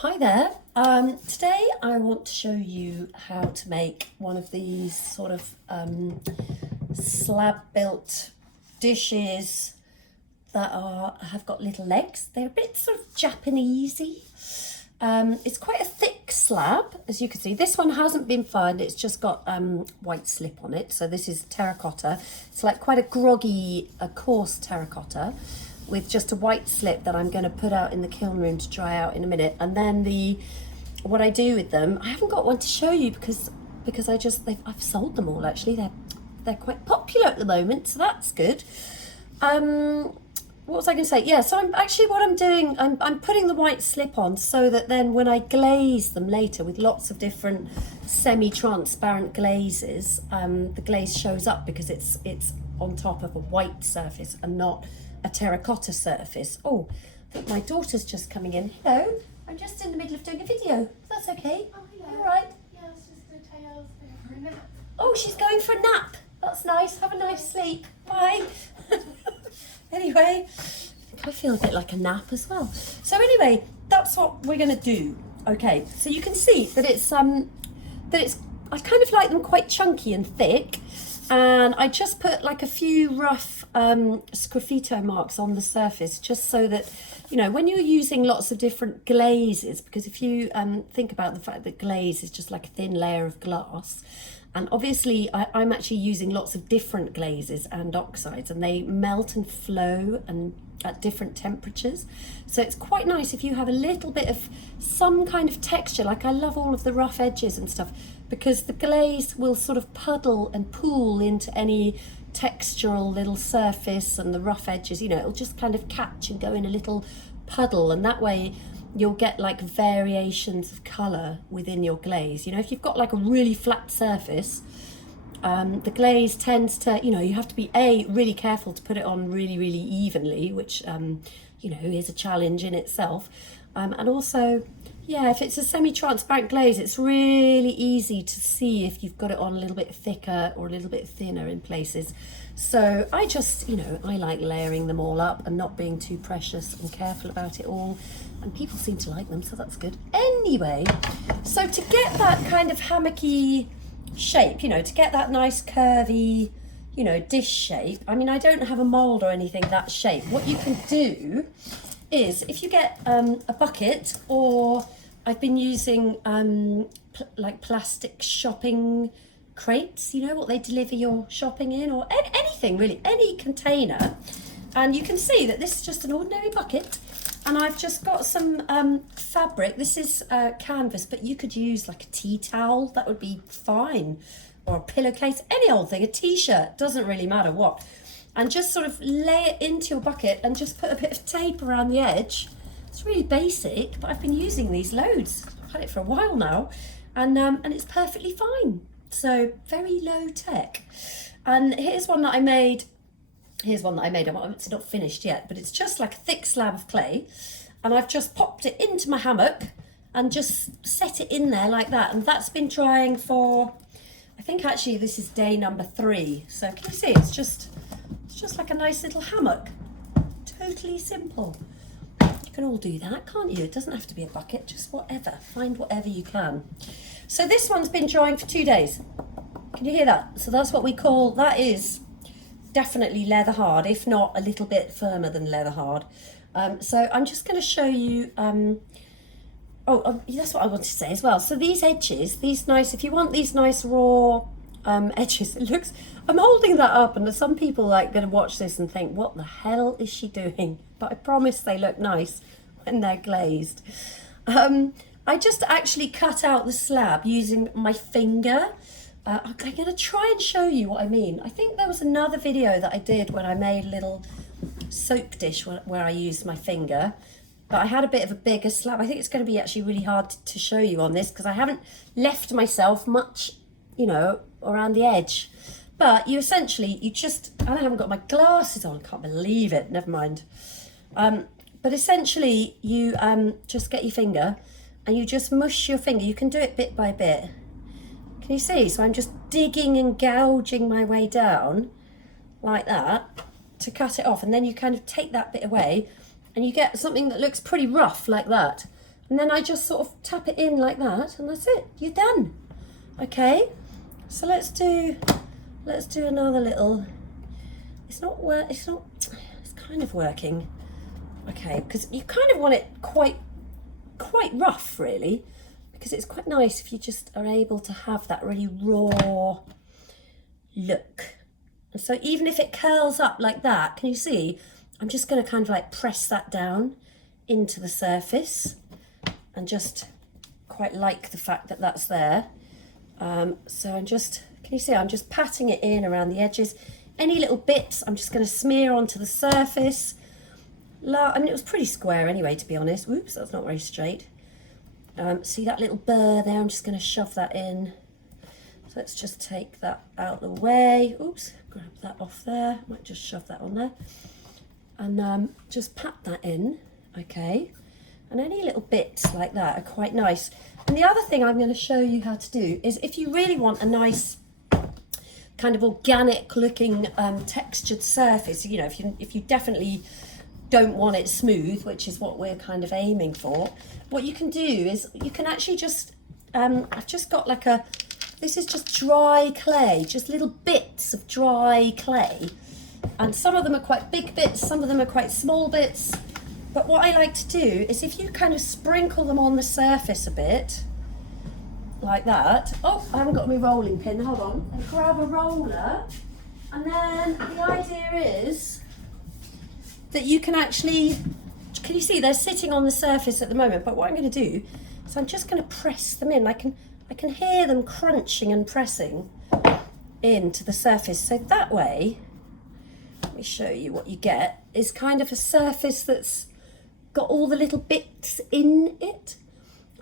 Hi there. Today I want to show you how to make one of these sort of slab built dishes that have got little legs. They're a bit sort of Japanesey. It's quite a thick slab, as you can see. This one hasn't been fired, it's just got white slip on it. So this is terracotta. It's like quite a coarse terracotta with just a white slip that I'm going to put out in the kiln room to dry out in a minute. And then what I do with them, I haven't got one to show you because I've sold them all actually. They're quite popular at the moment, so that's good. What was I going to say? Yeah, so I'm putting the white slip on so that then when I glaze them later with lots of different semi-transparent glazes, the glaze shows up because it's on top of a white surface and not a terracotta surface. Oh, I think my daughter's just coming in. Hello, I'm just in the middle of doing a video. That's okay. Oh, hello. You all right? Yeah, it's just the tails for a nap. Oh, she's going for a nap. That's nice. Have a nice sleep. Bye. Anyway, I feel a bit like a nap as well. So anyway, that's what we're going to do. Okay, so you can see that I kind of like them quite chunky and thick, and I just put like a few rough sgraffito marks on the surface just so that, you know, when you're using lots of different glazes, because if you think about the fact that glaze is just like a thin layer of glass, and obviously I'm actually using lots of different glazes and oxides, and they melt and flow and at different temperatures. So it's quite nice if you have a little bit of some kind of texture. Like I love all of the rough edges and stuff because the glaze will sort of puddle and pool into any textural little surface, and the rough edges, you know, it'll just kind of catch and go in a little puddle, and that way you'll get like variations of colour within your glaze. You know, if you've got like a really flat surface, the glaze tends to, you know, you have to be really careful to put it on really evenly, which you know, is a challenge in itself. And also, yeah, if it's a semi-transparent glaze, it's really easy to see if you've got it on a little bit thicker or a little bit thinner in places. So I just, you know, I like layering them all up and not being too precious and careful about it all. And people seem to like them, so that's good. Anyway, so to get that kind of hammocky shape, you know, to get that nice curvy, you know, dish shape, I mean, I don't have a mould or anything that shape. What you can do is if you get a bucket, or I've been using like plastic shopping crates, you know, what they deliver your shopping in, or anything really, any container. And you can see that this is just an ordinary bucket, and I've just got some fabric. This is canvas, but you could use like a tea towel, that would be fine, or a pillowcase, any old thing, a t-shirt, doesn't really matter what. And just sort of lay it into your bucket and just put a bit of tape around the edge. It's really basic, but I've been using these loads. I've had it for a while now, and it's perfectly fine. So very low tech. And here's one that I made. It's not finished yet, but it's just like a thick slab of clay, and I've just popped it into my hammock and just set it in there like that. And that's been drying for, I think actually this is day number 3. So can you see, it's just like a nice little hammock. Totally simple. You can all do that, can't you? It doesn't have to be a bucket, just whatever. Find whatever you can. So this one's been drying for 2 days. Can you hear that? So that's what we call, that is definitely leather hard, if not a little bit firmer than leather hard. So I'm just going to show you, that's what I want to say as well. So these edges, these nice, if you want these nice raw edges, it looks, I'm holding that up, and there's some people like going to watch this and think, what the hell is she doing? But I promise they look nice when they're glazed. I just actually cut out the slab using my finger. I'm going to try and show you what I mean. I think there was another video that I did when I made a little soap dish where I used my finger, but I had a bit of a bigger slab. I think it's going to be actually really hard to show you on this because I haven't left myself much, you know, around the edge. But you essentially, I haven't got my glasses on, I can't believe it, never mind. But essentially you just get your finger and you just mush your finger. You can do it bit by bit. Can you see? So I'm just digging and gouging my way down like that to cut it off, and then you kind of take that bit away and you get something that looks pretty rough like that. And then I just sort of tap it in like that, and that's it, you're done. Okay, so let's do another little, it's kind of working. Okay, because you kind of want it quite rough really, because it's quite nice if you just are able to have that really raw look. And so even if it curls up like that, can you see, I'm just going to kind of like press that down into the surface, and just quite like the fact that that's there. So I'm just, can you see, I'm just patting it in around the edges. Any little bits I'm just going to smear onto the surface. I mean, it was pretty square anyway, to be honest. Oops, that's not very straight. See that little burr there? I'm just going to shove that in. So let's just take that out of the way. Oops, grab that off there. Might just shove that on there. And just pat that in, okay? And any little bits like that are quite nice. And the other thing I'm going to show you how to do is, if you really want a nice kind of organic looking textured surface, you know, if you definitely don't want it smooth, which is what we're kind of aiming for, what you can do is you can actually just, I've just got like this is just dry clay, just little bits of dry clay. And some of them are quite big bits, some of them are quite small bits. But what I like to do is, if you kind of sprinkle them on the surface a bit, like that. Oh, I haven't got my rolling pin, hold on. And grab a roller, and then the idea is that you can actually, can you see they're sitting on the surface at the moment, but what I'm going to do is I'm just going to press them in. I can hear them crunching and pressing into the surface. So that way, let me show you what you get, is kind of a surface that's got all the little bits in it,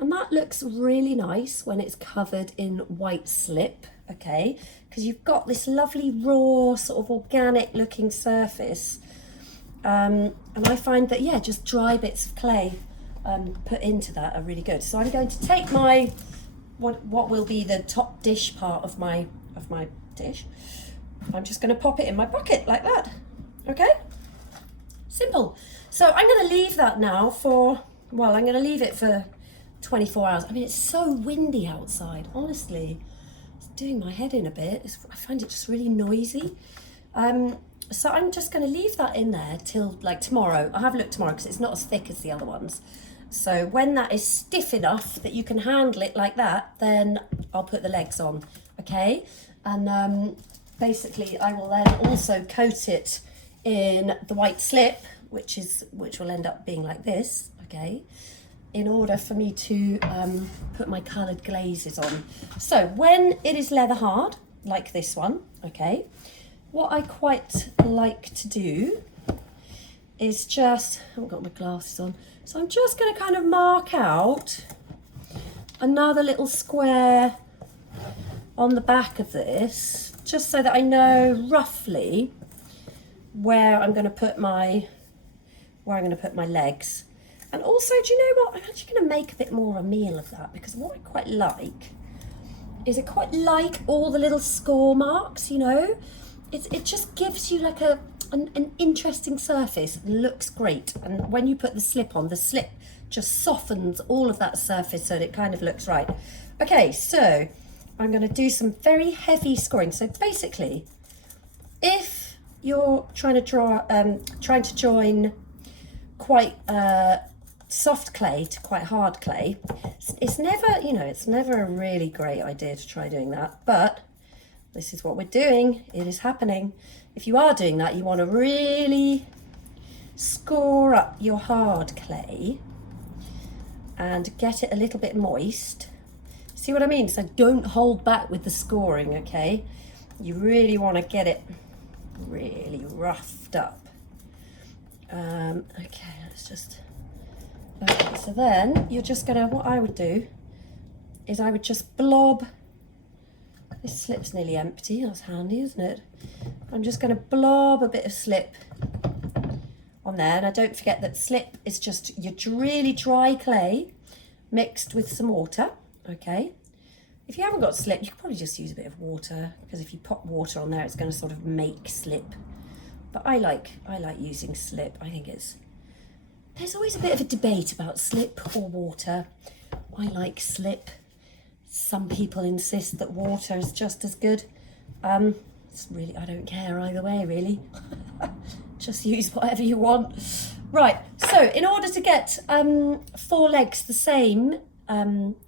and that looks really nice when it's covered in white slip, okay, because you've got this lovely raw sort of organic looking surface. And I find that, yeah, just dry bits of clay put into that are really good. So I'm going to take my what will be the top dish part of my dish. I'm just going to pop it in my bucket like that. Okay, simple. So I'm going to leave that now for, well, I'm going to leave it for 24 hours. I mean, it's so windy outside, honestly. It's doing my head in a bit. I find it just really noisy. So I'm just going to leave that in there till like tomorrow. I'll have a look tomorrow because it's not as thick as the other ones. So when that is stiff enough that you can handle it like that, then I'll put the legs on, okay? And basically I will then also coat it in the white slip, which will end up being like this, okay, in order for me to put my coloured glazes on. So when it is leather hard, like this one, okay, what I quite like to do is just, I haven't got my glasses on, so I'm just going to kind of mark out another little square on the back of this, just so that I know roughly where I'm going to put my legs. And also, do you know what, I'm actually going to make a bit more of a meal of that, because what I quite like is, I quite like all the little score marks, you know. It just gives you like an interesting surface and looks great. And when you put the slip on, the slip just softens all of that surface so that it kind of looks right. Okay, so I'm going to do some very heavy scoring. So basically, if you're trying to join quite soft clay to quite hard clay, it's never a really great idea to try doing that, but this is what we're doing. It is happening. If you are doing that, you want to really score up your hard clay and get it a little bit moist. See what I mean? So don't hold back with the scoring, okay? You really want to get it really roughed up. Okay, let's just, okay, so then you're just gonna, what I would do is I would just blob, this slip's nearly empty, that's handy, isn't it? I'm just gonna blob a bit of slip on there, and I don't forget that slip is just your really dry clay mixed with some water, okay? If you haven't got slip, you could probably just use a bit of water, because if you pop water on there, it's going to sort of make slip. But I like using slip. I think it's There's always a bit of a debate about slip or water. I like slip. Some people insist that water is just as good. It's really, I don't care either way, really. Just use whatever you want. Right, so in order to get 4 legs the same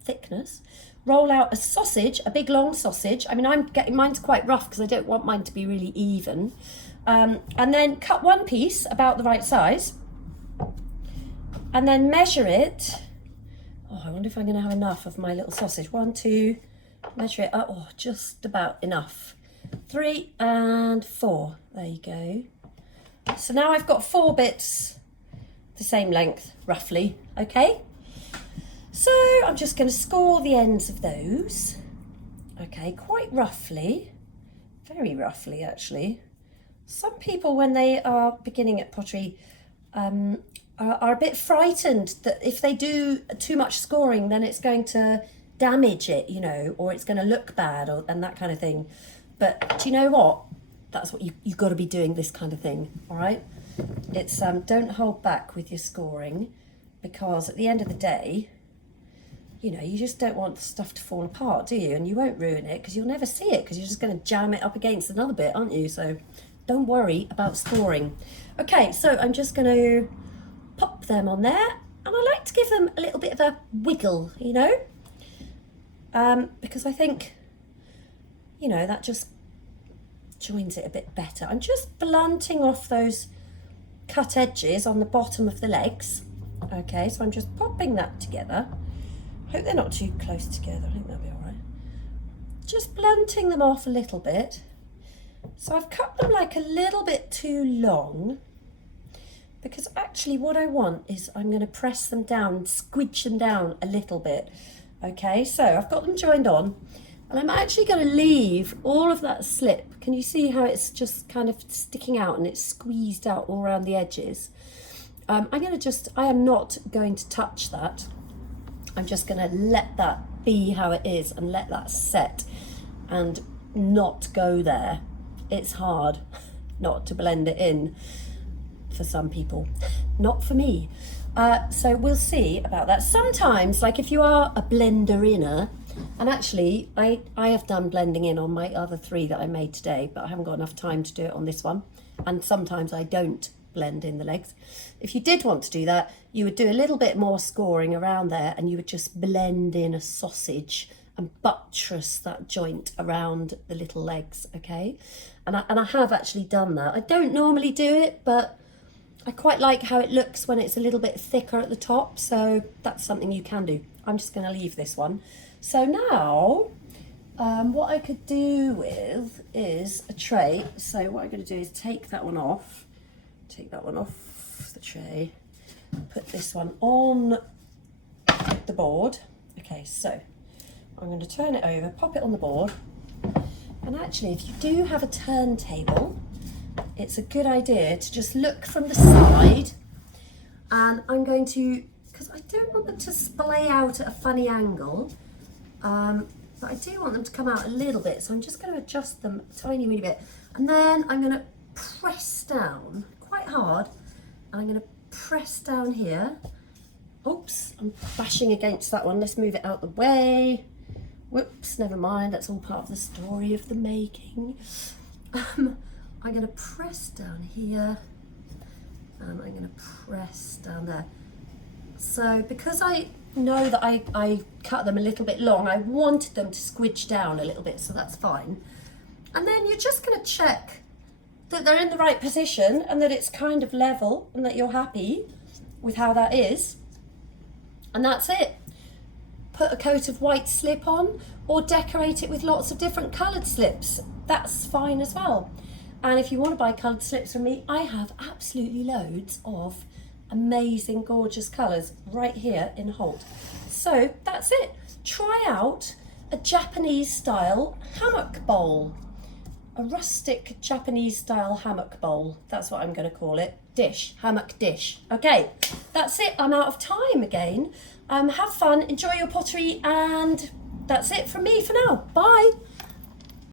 thickness, roll out a sausage, a big long sausage. I mean, I'm getting, mine's quite rough because I don't want mine to be really even. And then cut one piece about the right size. And then measure it. Oh, I wonder if I'm going to have enough of my little sausage. 1, 2, measure it up. Oh, just about enough. 3 and 4. There you go. So now I've got 4 bits the same length, roughly. Okay. So I'm just going to score the ends of those. Okay, quite roughly. Very roughly, actually. Some people, when they are beginning at pottery, are a bit frightened that if they do too much scoring, then it's going to damage it, you know, or it's going to look bad, and that kind of thing. But do you know what? That's what you've got to be doing, this kind of thing, all right? It's don't hold back with your scoring, because at the end of the day, you know, you just don't want stuff to fall apart, do you? And you won't ruin it because you'll never see it, because you're just going to jam it up against another bit, aren't you? So don't worry about scoring. Okay, so I'm just going to pop them on there, and I like to give them a little bit of a wiggle, you know, because I think, you know, that just joins it a bit better. I'm just blunting off those cut edges on the bottom of the legs. Okay, so I'm just popping that together. Hope they're not too close together. I think that'll be all right. Just blunting them off a little bit. So I've cut them like a little bit too long, because actually what I want is I'm going to press them down, squidge them down a little bit. Okay, so I've got them joined on, and I'm actually going to leave all of that slip. Can you see how it's just kind of sticking out and it's squeezed out all around the edges? I am not going to touch that. I'm just going to let that be how it is and let that set and not go there. It's hard not to blend it in for some people, not for me. So we'll see about that. Sometimes, like if you are a blender-inner, and actually I have done blending in on my other 3 that I made today, but I haven't got enough time to do it on this one. And sometimes I don't blend in the legs. If you did want to do that, you would do a little bit more scoring around there, and you would just blend in a sausage and buttress that joint around the little legs, okay? And I have actually done that. I don't normally do it, but I quite like how it looks when it's a little bit thicker at the top, so that's something you can do. I'm just going to leave this one. So now, what I could do with is a tray. So what I'm going to do is take that one off the tray, put this one on the board. Okay, so I'm going to turn it over, pop it on the board, and actually if you do have a turntable, it's a good idea to just look from the side, and I'm going to, because I don't want them to splay out at a funny angle, but I do want them to come out a little bit, so I'm just going to adjust them a tiny wee bit, and then I'm going to press down quite hard, and I'm going to press down here. Oops, I'm bashing against that one. Let's move it out the way. Whoops, never mind, that's all part of the story of the making. I'm going to press down here, and I'm going to press down there. So because I know that I cut them a little bit long, I wanted them to squidge down a little bit, so that's fine. And then you're just going to check that they're in the right position and that it's kind of level and that you're happy with how that is. And that's it. Put a coat of white slip on, or decorate it with lots of different coloured slips. That's fine as well. And if you want to buy coloured slips from me, I have absolutely loads of amazing, gorgeous colours right here in Holt. So that's it. Try out a Japanese style hammock bowl. A rustic Japanese style hammock bowl. That's what I'm going to call it. Dish, hammock dish. Okay, that's it. I'm out of time again. Have fun, enjoy your pottery, and that's it from me for now. Bye.